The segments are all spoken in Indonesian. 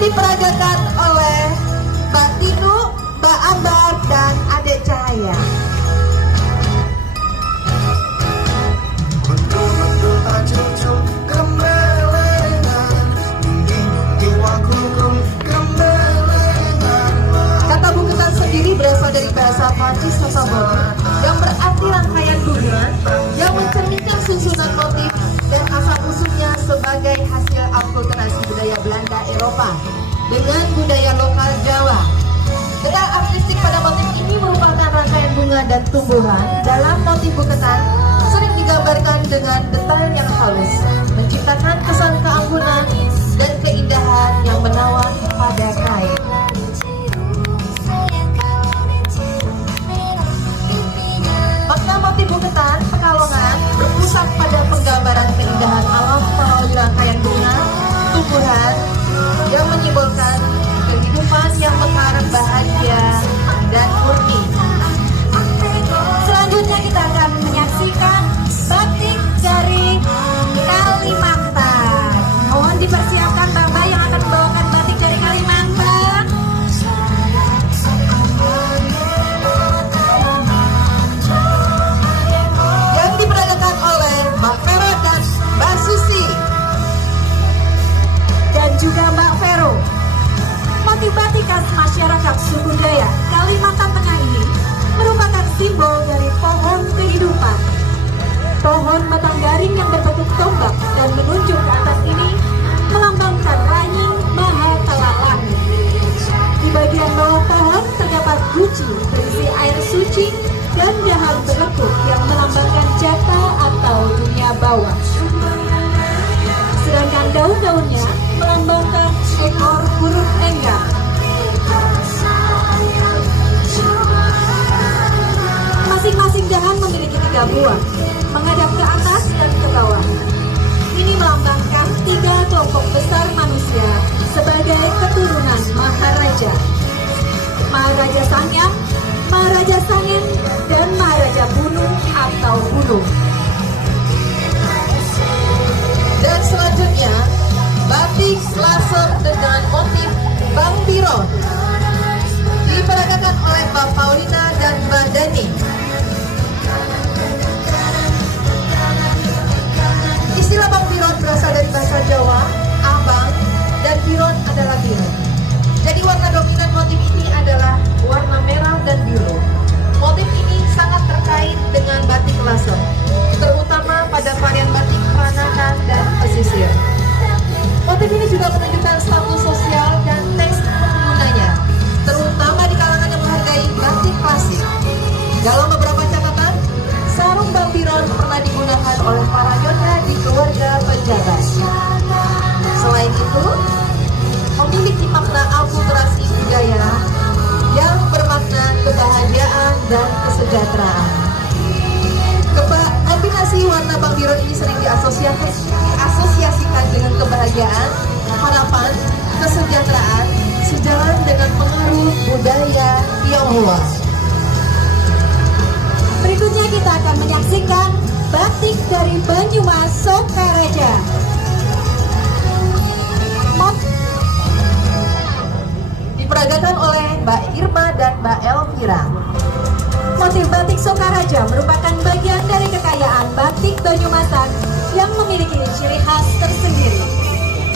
diperagakan oleh Mbak Tinu, Mbak Ambar, dan Adek Cahaya. Kata bungkusan sendiri berasal dari bahasa Prancis Sasamone yang berarti rangkaian bunga yang mencerminkan susunan motif dan asal-usulnya sebagai hasil akulturasi budaya Belanda Eropa dengan budaya lokal Jawa. Detail artistik pada motif ini merupakan rangkaian bunga dan tumbuhan. Dalam motif buketan sering digambarkan dengan detail yang halus, menciptakan kesan keanggunan dan keindahan yang menawan pada kain. Makna motif buketan Pekalongan berpusat pada penggambaran keindahan alam melalui rangkaian bunga, tumbuhan yang menyimbolkan kehidupan yang mekar, bahagia, dan murni. Selanjutnya kita akan menyaksikan batik dari Kalimantan. Mohon dipersiapkan Mbak yang akan membawakan batik dari Kalimantan. Yang diperagakan oleh Mbak Vera dan Mbak Susi. Dan juga Mbak Vero. Motif batik khas masyarakat suku Dayak Kalimantan Tengah ini merupakan simbol dari pohon kehidupan. Pohon batang garing yang berbentuk tombak dan menunjuk ke atas ini melambangkan Ranying Mahatala Langit. Di bagian bawah pohon terdapat guci berisi air suci dan dahan berlekuk yang melambangkan jata atau dunia bawah. Sedangkan daun-daunnya melambangkan ekor burung enggang. Masing-masing dahan memiliki 3 buah, menghadap ke atas dan ke bawah. Ini melambangkan 3 kelompok besar manusia sebagai keturunan Maharaja. Maharaja Sangyang, Maharaja Sangin, dan Maharaja Bunung atau Gunung. Dan selanjutnya batik lasem dengan motif Bang Biron diperagakan oleh Mbak Paulina dan Mbak Dani. Istilah Bang Biron berasal dari bahasa Jawa, abang, dan biron adalah biru. Jadi warna dominan motif ini adalah warna merah dan biru. Motif ini sangat terkait dengan batik lasem, terutama pada varian batik Peranakan dan pesisir. Motif ini juga menunjukkan status sosial dan teks penggunanya, terutama di kalangan yang menghargai batik klasik. Dalam beberapa catatan, sarung Bang Biron pernah digunakan oleh para nyonya di keluarga pejabat. Selain itu, memiliki makna akulturasi budaya yang bermakna kebahagiaan dan kesejahteraan. Kombinasi warna Bang Biron ini sering diasosiasikan dengan kebahagiaan, harapan, kesejahteraan, sejalan dengan pengaruh budaya Tionghoa. Berikutnya kita akan menyaksikan batik dari Banyumas Sokaraja. Diperagakan oleh Mbak Irma dan Mbak Elvira. Motif batik Sokaraja merupakan bagian dari kekayaan batik Banyumasan yang memiliki ciri khas tersendiri.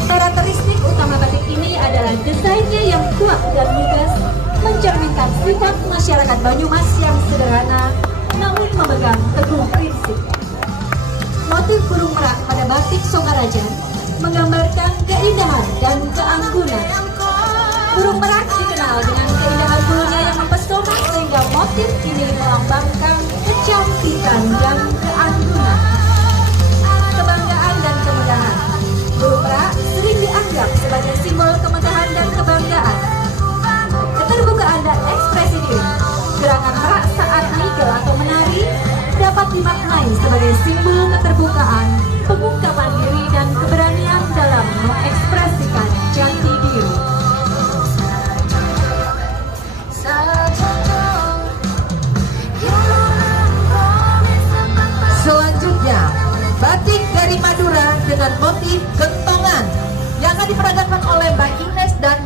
Karakteristik utama batik ini adalah desainnya yang kuat dan lugas, mencerminkan sifat masyarakat Banyumas yang sederhana namun memegang teguh prinsip. Motif burung merak pada batik Sokaraja menggambarkan keindahan dan keanggunan. Burung merak dikenal dengan keindahan bulunya yang mempesona sehingga motif ini melambangkan kecantikan dan keanggunan, kebanggaan dan kemegahan. Burung merak sering dianggap sebagai simbol kemegahan dan kebanggaan, keterbukaan dan ekspresi diri. Gerakan merak saat nigel atau menari dapat dimaknai sebagai simbol keterbukaan, pengungkapan diri dan keberanian dalam mengekspresikan jati diri. Selanjutnya, batik dari Madura dengan motif gentongan yang akan diperagakan oleh Mbak Ines dan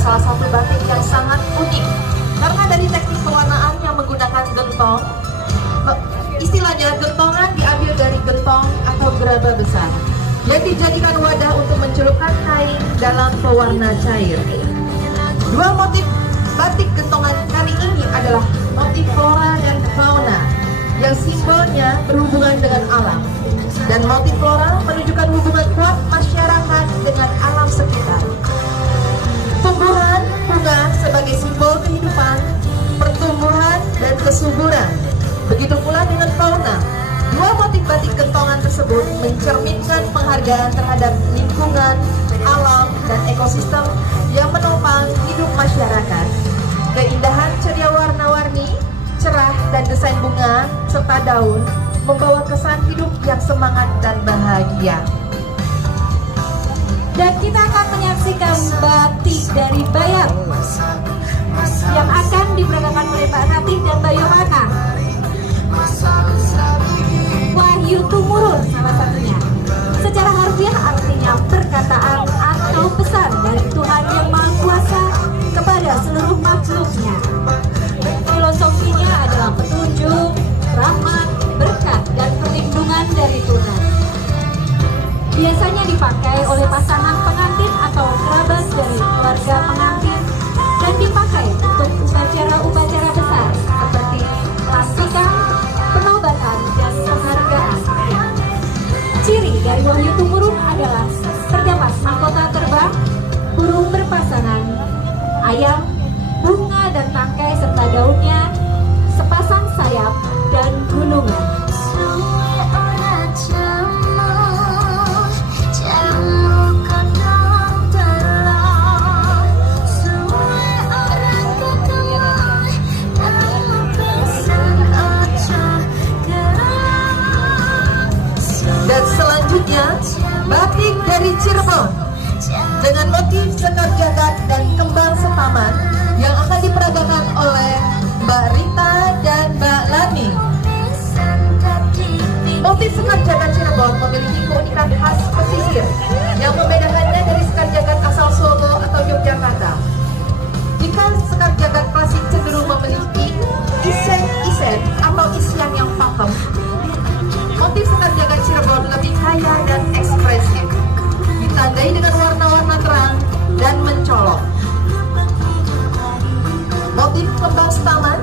salah satu batik yang sangat unik karena dari teknik pewarnaan yang menggunakan gentong. Istilahnya gentongan diambil dari gentong atau gerabah besar yang dijadikan wadah untuk mencelupkan kain dalam pewarna cair. Dua motif batik gentongan kali ini adalah motif flora dan fauna yang simbolnya berhubungan dengan alam, dan motif flora menunjukkan hubungan kuat masyarakat dengan alam sekitar. Tumbuhan, bunga sebagai simbol kehidupan, pertumbuhan, dan kesuburan. Begitu pula dengan fauna. Dua motif batik gentongan tersebut mencerminkan penghargaan terhadap lingkungan, alam, dan ekosistem yang menopang hidup masyarakat. Keindahan ceria warna-warni, cerah, dan desain bunga serta daun membawa kesan hidup yang semangat dan bahagia. Dan kita akan menyaksikan batik dari Bayam yang akan diperagakan oleh Mbak Ratih dan Mbak Yohana. Wahyu Tumurun salah satunya. Secara harfiah artinya perkataan atau pesan dari Tuhan yang Maha Kuasa kepada seluruh makhluknya. Filosofinya adalah petunjuk, rahmat, berkat, dan perlindungan dari Tuhan. Biasanya dipakai oleh pasangan pengantin atau kerabat dari keluarga pengantin dan dipakai untuk upacara-upacara besar seperti pelantikan, penobatan, dan penghargaan. Ciri dari Wahyu Tumurun adalah terdapat mahkota terbang, burung berpasangan, ayam, bunga dan tangkai serta daunnya, sepasang sayap, dan gunungan. Dan selanjutnya, batik dari Cirebon dengan motif sekar jagad dan kembang setaman yang akan diperagakan oleh Mbak Rita dan Mbak Lani. Motif sekar jagad Cirebon memiliki keunikan khas pesisir yang membedakannya dari sekar jagad asal Solo atau Yogyakarta. Jika sekar jagad klasik cenderung memiliki isen atau isian yang pakem, motif sekar jagad Cirebon lebih kaya dan ekspresif, ditandai dengan warna-warna terang dan mencolok. Motif kembang setaman,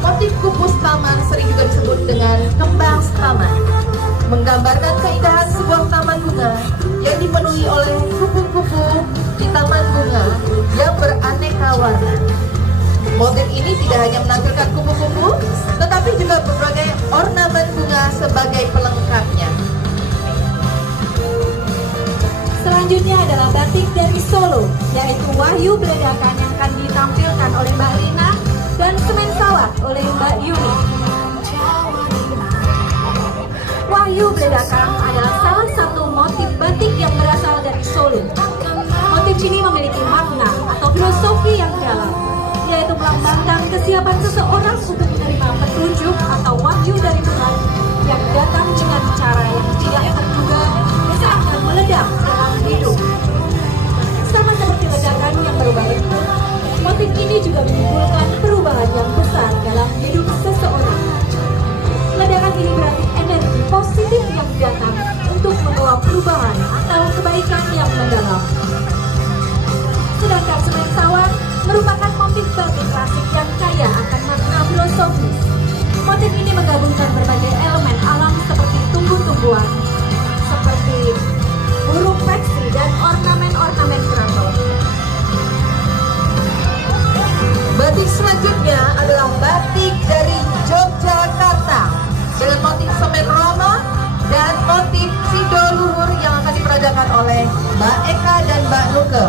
motif kupu setaman sering juga disebut dengan kembang setaman, menggambarkan keindahan sebuah taman bunga yang dipenuhi oleh kupu-kupu di taman bunga yang beraneka warna. Motif ini tidak hanya menampilkan kupu-kupu, tetapi juga berbagai ornamen bunga sebagai pelengkapnya. Selanjutnya adalah batik dari Solo, yaitu Wahyu Bledakan yang akan ditampilkan oleh Mbak Rina dan Semen Sawat oleh Mbak Yuni. Wahyu Bledakan adalah salah satu motif batik yang berasal dari Solo. Motif ini memiliki makna atau filosofi yang dalam, yaitu melambangkan kesiapan seseorang untuk menerima petunjuk atau wahyu dari Tuhan yang datang dengan cara yang tidak terduga dan akan meledak dalam hidup. Sama seperti ledakan yang berubah bentuk, motif ini juga menimbulkan perubahan yang besar dalam hidup seseorang. Ledakan ini berarti energi positif yang datang untuk membawa perubahan atau kebaikan yang mendalam. Sedangkan Semen Sawat merupakan motif batik klasik yang kaya akan makna filosofis. Motif ini menggabungkan berbagai elemen alam seperti tumbuh-tumbuhan, seperti burung peksi dan ornamen-ornamen keraton. Batik selanjutnya adalah batik dari Yogyakarta dengan motif semen rono dan motif sido luhur yang akan diperagakan oleh Mbak Eka dan Mbak Nuke.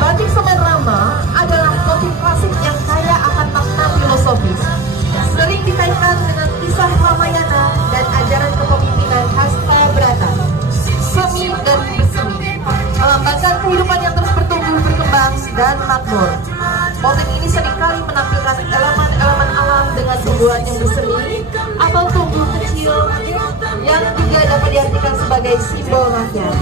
Batik semen rama adalah motif klasik yang kaya akan makna filosofis. Sering dikaitkan dengan kisah Ramayana dan ajaran kepemimpinan Hasta Brata. Semi dan bersemi melambangkan kehidupan yang terus bertumbuh, berkembang, dan makmur. Motif ini seringkali menampilkan elemen-elemen alam dengan tumbuhan yang bersemi atau tumbuh kecil yang juga dapat diartikan sebagai simbol rakyat.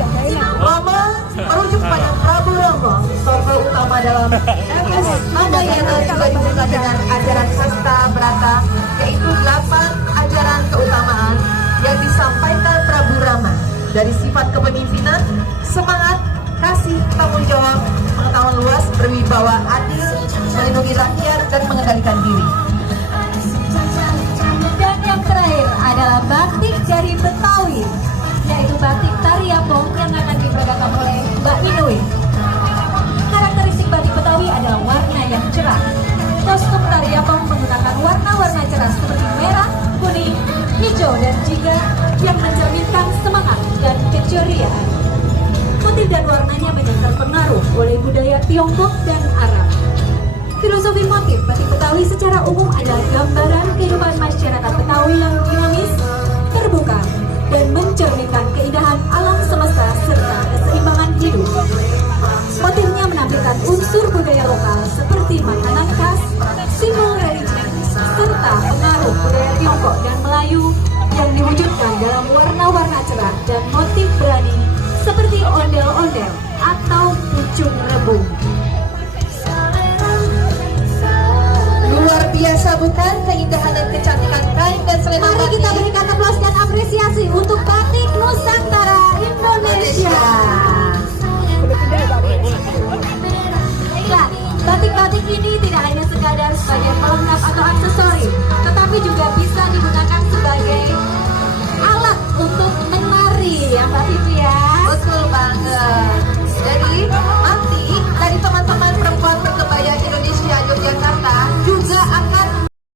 Rama merujuk kepada Prabu Romo, tokoh utama dalam MS Madayana, juga dibuka dengan ajaran Hasta Brata, yaitu 8 ajaran keutamaan yang disampaikan Prabu Rama dari sifat kepemimpinan, semangat, kasih, tanggung jawab, pengetahuan luas, berwibawa, adil, melindungi rakyat, dan mengendalikan diri. Dan yang terakhir adalah batik dari Betawi, yaitu batik Tariapong yang akan diperagakan oleh Mbak Ninoi. Karakteristik batik Betawi adalah warna yang cerah. Kostum Tariapong menggunakan warna-warna cerah seperti merah, kuning, hijau, dan jingga yang mencerminkan semangat dan keceriaan. Motif dan warnanya memang terpengaruh oleh budaya Tiongkok dan Arab. Filosofi motif batik Betawi secara umum adalah gambaran kehidupan masyarakat Betawi yang dinamis, terbuka, dan mencerminkan keindahan alam semesta serta keseimbangan hidup. Motifnya menampilkan unsur budaya lokal seperti makanan khas, simbol religi, serta pengaruh budaya Tiongkok dan Melayu yang diwujudkan dalam warna-warna cerah dan motif berani seperti ondel-ondel atau pucung rebung. Luar biasa bukan keindahan dan kecantikan kain dan selendang Mari kita berikan aplaus dan apresiasi untuk batik Nusantara Indonesia. Baiklah, batik-batik ini tidak hanya sekadar sebagai pelengkap